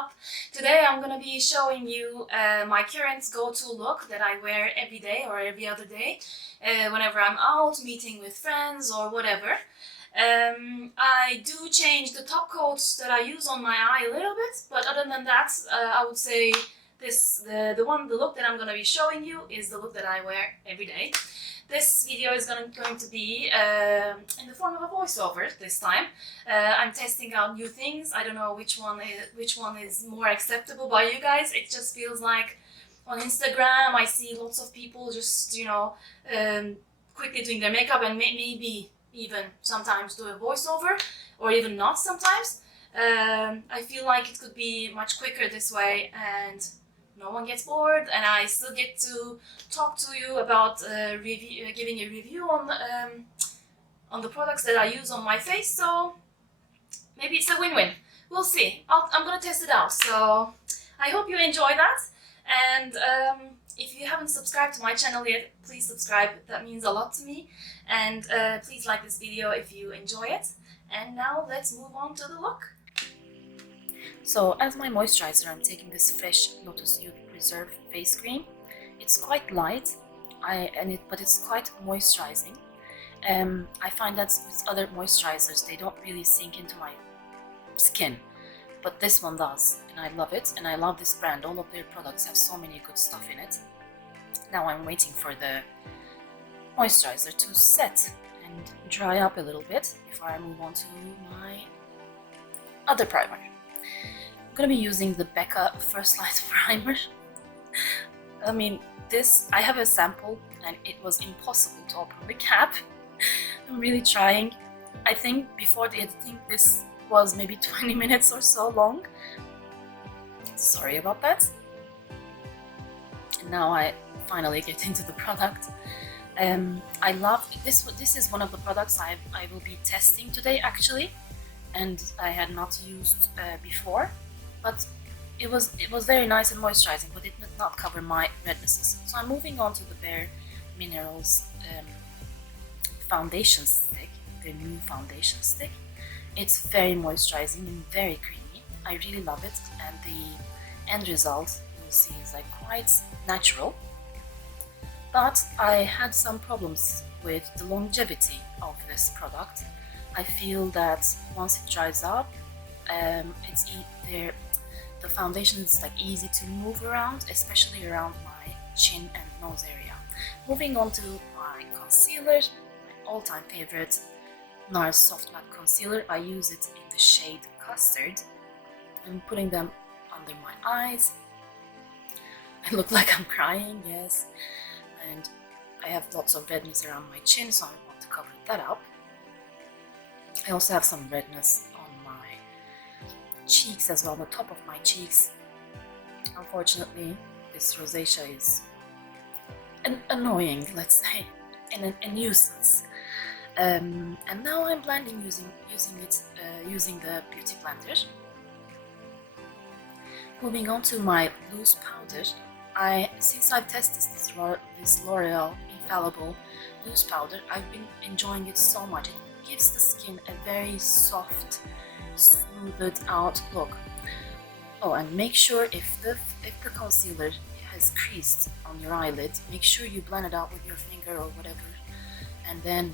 up. Today I'm gonna be showing you my current go-to look that I wear every day or every other day whenever I'm out meeting with friends or whatever. I do change the top coats that I use on my eye a little bit, but other than that, I would say the look that I'm gonna be showing you is the look that I wear every day. This video is going to be in the form of a voiceover this time. I'm testing out new things. I don't know which one is more acceptable by you guys. It just feels like on Instagram I see lots of people just, you know, quickly doing their makeup and maybe even sometimes do a voiceover, or even not sometimes. I feel like it could be much quicker this way, and no one gets bored, and I still get to talk to you about giving a review on the products that I use on my face. So maybe it's a win-win. We'll see. I'm gonna test it out. So I hope you enjoy that. And if you haven't subscribed to my channel yet, please subscribe. That means a lot to me. And please like this video if you enjoy it. And now let's move on to the look. So as my moisturizer, I'm taking this fresh Lotus Youth Preserve face cream. It's quite light, but it's quite moisturizing. I find that with other moisturizers, they don't really sink into my skin, but this one does, and I love it. And I love this brand. All of their products have so many good stuff in it. Now I'm waiting for the moisturizer to set and dry up a little bit before I move on to my other primer. I'm gonna be using the Becca First Light Primer. I mean, I have a sample and it was impossible to open the cap. I'm really trying. I think before the editing this was maybe 20 minutes or so long. Sorry about that. And now I finally get into the product. I love this. This is one of the products I will be testing today actually, and I had not used before. But it was very nice and moisturizing, but it did not cover my rednesses. So I'm moving on to the Bare Minerals foundation stick, their new foundation stick. It's very moisturizing and very creamy. I really love it, and the end result you'll see is like quite natural. But I had some problems with the longevity of this product. I feel that once it dries up, the foundation is like easy to move around, especially around my chin and nose area. Moving on to my concealer, my all-time favorite Nars Soft Matte Concealer. I use it in the shade Custard. I'm putting them under my eyes. I look like I'm crying, yes. And I have lots of redness around my chin, so I want to cover that up. I also have some redness on my cheeks as well, the top of my cheeks. Unfortunately, this rosacea is annoying, let's say, and a nuisance. And now I'm blending using the beauty blender. Moving on to my loose powder. Since I've tested this Loreal Infallible loose powder, I've been enjoying it so much. It gives the skin a very soft, smoothed out look. Oh, and make sure if the concealer has creased on your eyelid, make sure you blend it out with your finger or whatever, and then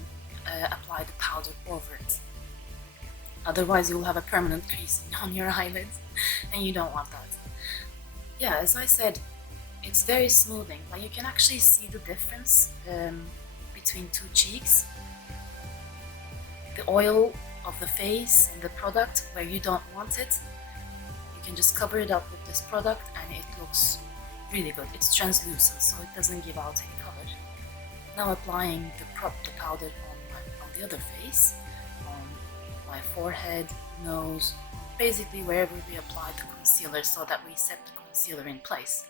apply the powder over it. Otherwise you'll have a permanent crease on your eyelid, and you don't want that. Yeah, as I said, it's very smoothing. Like, you can actually see the difference between two cheeks. The oil of the face and the product where you don't want it, you can just cover it up with this product and it looks really good. It's translucent, so it doesn't give out any color. Now applying the powder on the other face, on my forehead, nose, basically wherever we apply the concealer, so that we set the concealer in place.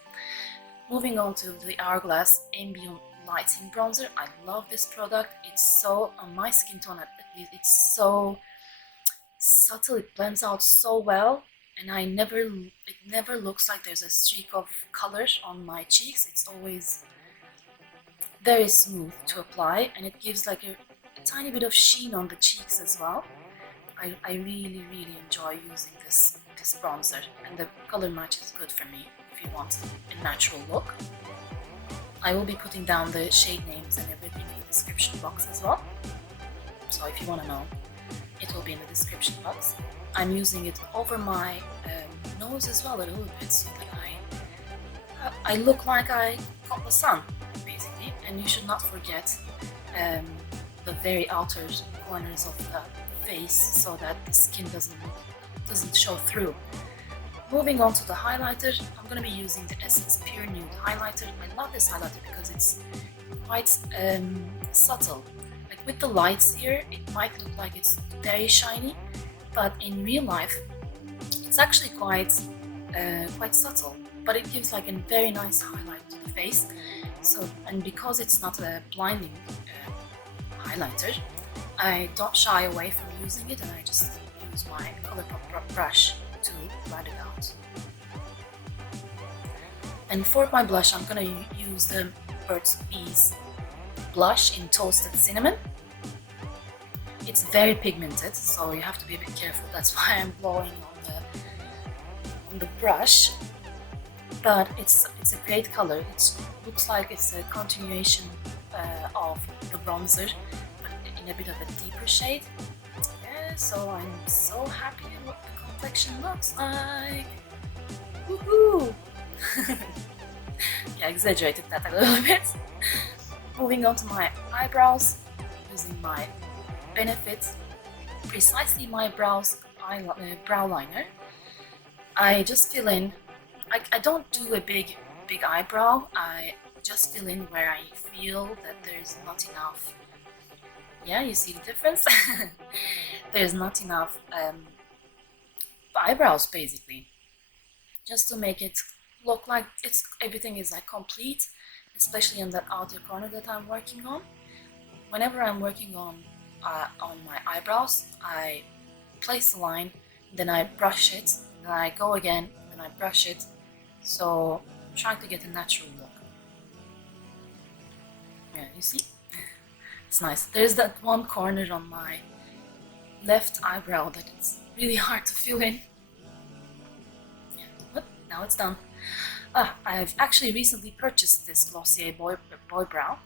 Moving on to the Hourglass Ambient Lighting Bronzer. I love this product. It's so, on my skin tone at least, it's so subtle. It blends out so well, and it never looks like there's a streak of color on my cheeks. It's always very smooth to apply, and it gives like a tiny bit of sheen on the cheeks as well. I really enjoy using this this bronzer, and the color match is good for me if you want a natural look. I will be putting down the shade names and everything in the description box as well. So if you want to know, it will be in the description box. I'm using it over my nose as well a little bit, so that I look like I got the sun, basically. And you should not forget the very outer corners of the face, so that the skin doesn't show through. Moving on to the highlighter, I'm going to be using the Essence Pure Nude highlighter. I love this highlighter because it's quite subtle. Like with the lights here, it might look like it's very shiny, but in real life, it's actually quite subtle. But it gives like a very nice highlight to the face. So, and because it's not a blinding highlighter, I don't shy away from using it, and I just use my Colourpop brush to blend it out. And for my blush, I'm gonna use the Burt's Bees blush in Toasted Cinnamon. It's very pigmented, so you have to be a bit careful. That's why I'm blowing on the brush. But it's a great color. It looks like it's a continuation of the bronzer, but in a bit of a deeper shade. Yeah, so I'm so happy with what the complexion looks like. Woohoo! Yeah, I exaggerated that a little bit. Moving on to my eyebrows, using my Benefit, precisely my brow liner. I just fill in. I don't do a big eyebrow. I just fill in where I feel that there's not enough. Yeah, you see the difference? There's not enough eyebrows, basically, just to make it look like everything is like complete, especially in that outer corner that I'm working on. Whenever I'm working on my eyebrows, I place the line, then I brush it, then I go again, then I brush it. So I'm trying to get a natural look. Yeah, you see? It's nice. There's that one corner on my left eyebrow that it's really hard to fill in. Yeah, but now it's done. I've actually recently purchased this Glossier boy brow.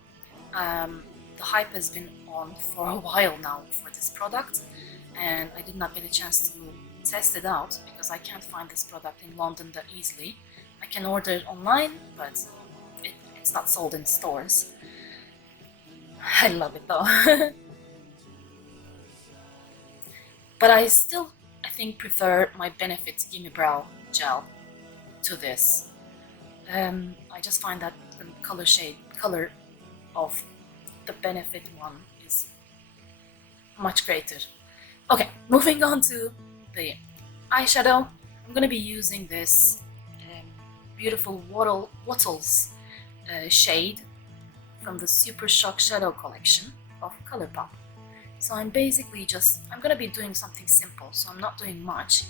The hype has been on for a while now for this product, and I did not get a chance to test it out because I can't find this product in London that easily. I can order it online, but it's not sold in stores. I love it though. But I still, I think, prefer my Benefit Gimme Brow Gel to this. I just find that the color of the Benefit one is much greater. Okay, moving on to the eyeshadow. I'm going to be using this beautiful Wattles shade from the Super Shock Shadow collection of Colourpop. So I'm basically I'm going to be doing something simple, so I'm not doing much.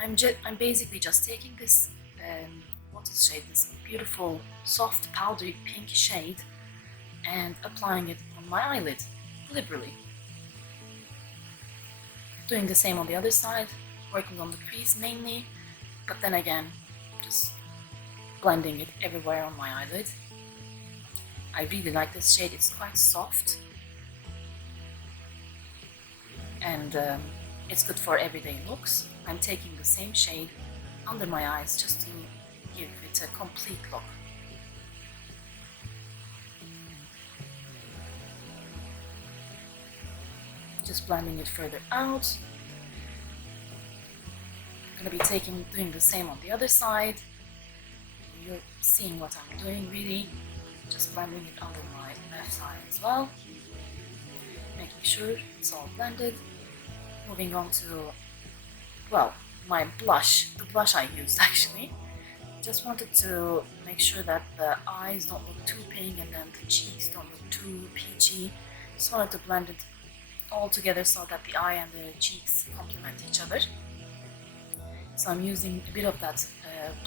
I'm basically just taking this Wattles shade, this beautiful soft powdery pink shade, and applying it on my eyelid liberally. Doing the same on the other side, working on the crease mainly, but then again just blending it everywhere on my eyelid. I really like this shade, it's quite soft, and it's good for everyday looks. I'm taking the same shade under my eyes just to give it a complete look. Just blending it further out. I'm going to be doing the same on the other side. You're seeing what I'm doing really. Just blending it under my left side as well. Making sure it's all blended. Moving on to, well, my blush. The blush I used actually. Just wanted to make sure that the eyes don't look too pink and then the cheeks don't look too peachy. Just wanted to blend it all together so that the eye and the cheeks complement each other. So I'm using a bit of that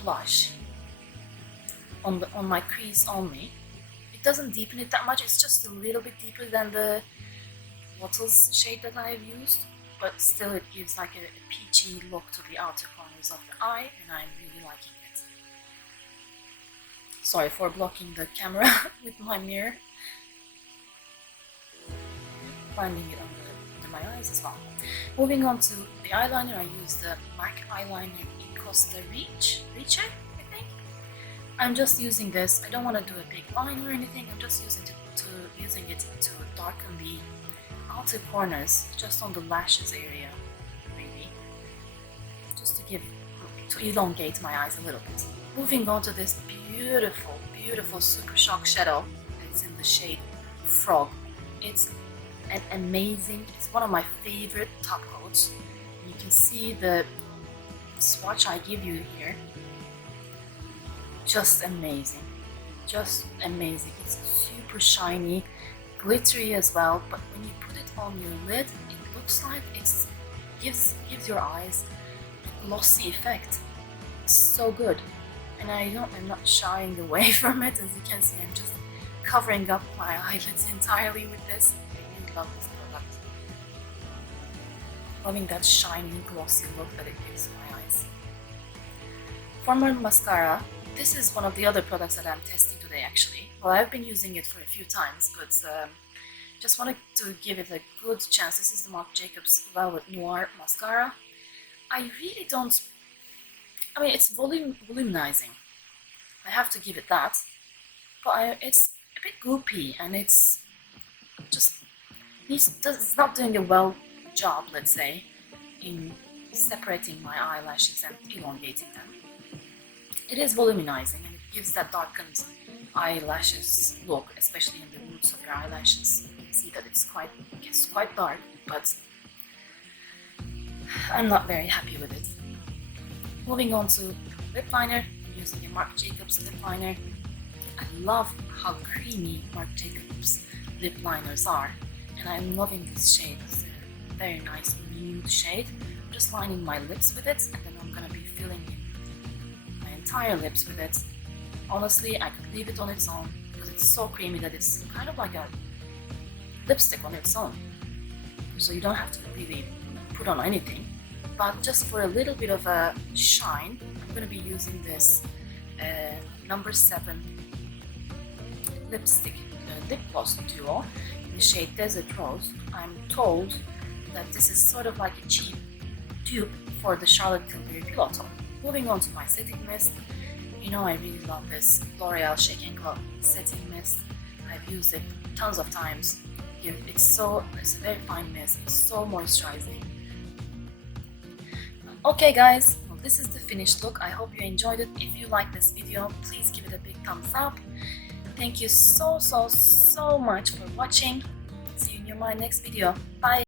blush on my crease only. It doesn't deepen it that much, it's just a little bit deeper than the Wattles shade that I have used. but still it gives like a peachy look to the outer corners of the eye, and I'm really liking it. Sorry for blocking the camera with my mirror. Blending it under my eyes as well. Moving on to the eyeliner, I use the MAC eyeliner in Costa Riche, I think. I'm just using this. I don't want to do a big line or anything. I'm just using it to darken the outer corners, just on the lashes area, really, just to elongate my eyes a little bit. Moving on to this beautiful Super Shock shadow. It's in the shade Frog. It's it's one of my favorite top coats. You can see the swatch I give you here. Just amazing, It's super shiny, glittery as well, but when you put it on your lid, it looks like it gives your eyes a glossy effect. It's so good, and I'm not shying away from it. As you can see, I'm just covering up my eyelids entirely with this. I really love this product. Loving that shiny, glossy look that it gives my eyes. For my mascara, this is one of the other products that I'm testing today actually. Well, I've been using it for a few times, but just wanted to give it a good chance. This is the Marc Jacobs Velvet Noir Mascara. I really don't... I mean, it's volumizing. I have to give it that. But it's a bit goopy, and it's not doing a well job, let's say, in separating my eyelashes and elongating them. It is volumizing, and it gives that darkened eyelashes look, especially in the roots of your eyelashes. You can see that it's quite dark, but I'm not very happy with it. Moving on to lip liner, I'm using a Marc Jacobs lip liner. I love how creamy Marc Jacobs lip liners are, and I'm loving this shade. It's a very nice nude shade. I'm just lining my lips with it, and then I'm gonna be filling in my entire lips with it. Honestly, I could leave it on its own because it's so creamy that it's kind of like a lipstick on its own. So you don't have to really put on anything. But just for a little bit of a shine, I'm going to be using this number 7 lipstick lip gloss duo in the shade Desert Rose. I'm told that this is sort of like a cheap dupe for the Charlotte Tilbury Pillow Tone. Moving on to my setting mist. You know, I really love this L'Oreal Shake and Glow setting mist. I've used it tons of times. It's a very fine mist. It's so moisturizing. Okay guys, well, this is the finished look. I hope you enjoyed it. If you like this video, please give it a big thumbs up. Thank you so much for watching. See you in my next video. Bye!